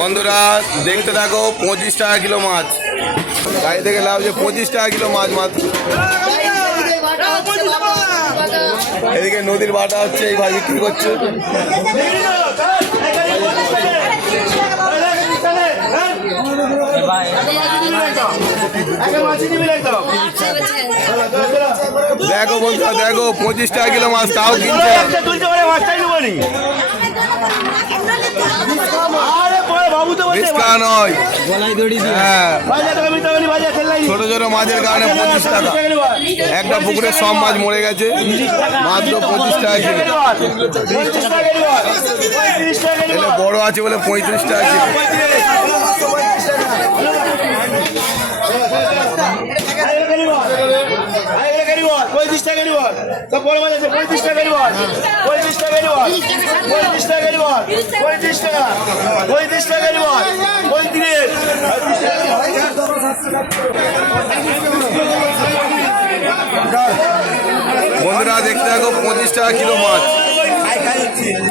বন্ধুরা দেখতে থাকো, 25 টাকা কিলো মাছ। গাড়ি থেকে লাভ যে 25 টাকা কিলো মাছ মাত্র। এদিকে নদীর বাটা হচ্ছে, এই ভাই বিক্রি করছে। দেখো বন্ধুরা দেখো, 25 টাকা কিলো মাছ, তাও কিনছে। ছোট ছোট মাছের কারণে 25 টাকা। একটা পুকুরে সব মাছ মরে গেছে, মাত্র 25 টাকা কিলো। এটা বড় আছে বলে 35 টাকা কিলো। বন্ধুরা দেখতে দেখো, 25 টাকা কিলো মাছ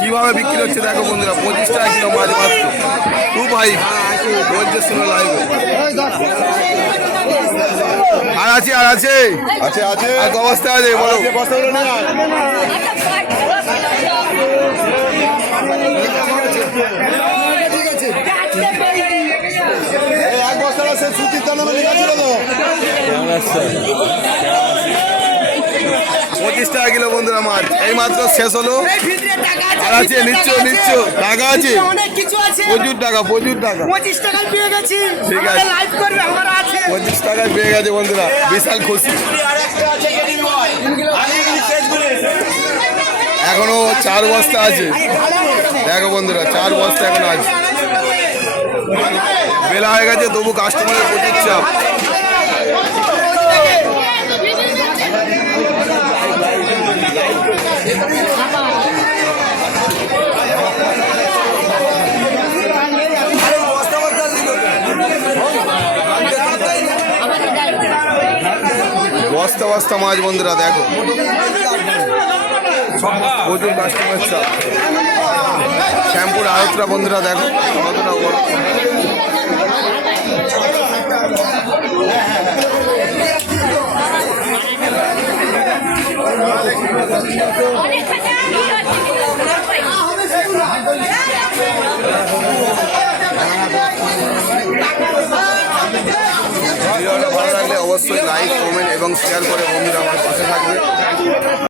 কিভাবে বিক্রি হচ্ছে দেখো বন্ধুরা। 25 টাকা কিলো মাছ মাত্র। টু ভাই বলছে, শুনে লাইভ। আর আছে আর আছে আছে আছে আর অবস্থা আছে, বলো। এক বস্তা সুতির দাম লেখা ছিল তো 25 টাকা কিলো বন্ধুরা মাছ। এই মাত্র শেষ হলো। আর আছে নিচ্ছ নিচ্ছ, টাকা আছে প্রচুর টাকা, প্রচুর টাকা। 25 টাকায় পেয়ে গেছি, ঠিক আছে, লাইভ করবে, আমার আছে 25 টাকায় পেয়ে গেছে বন্ধুরা, বিশাল খুশি। এখনো 4 বস্তা আছে দেখো বন্ধুরা, 4 বস্তা এখনো আছে। বেলা হয়ে গেছে, তবু কাস্টমারের প্রচুর চাপ। বস্তা বস্তা মাছ বন্ধুরা দেখো, প্রচুর কাস্টমার চাপ। শ্যাম্পুর আড়তটা বন্ধুরা দেখো কতটা বড়। ভিডিওটা ভালো লাগলে অবশ্যই লাইক, কমেন্ট এবং শেয়ার করে বন্ধুরা আমার পাশে থাকবে।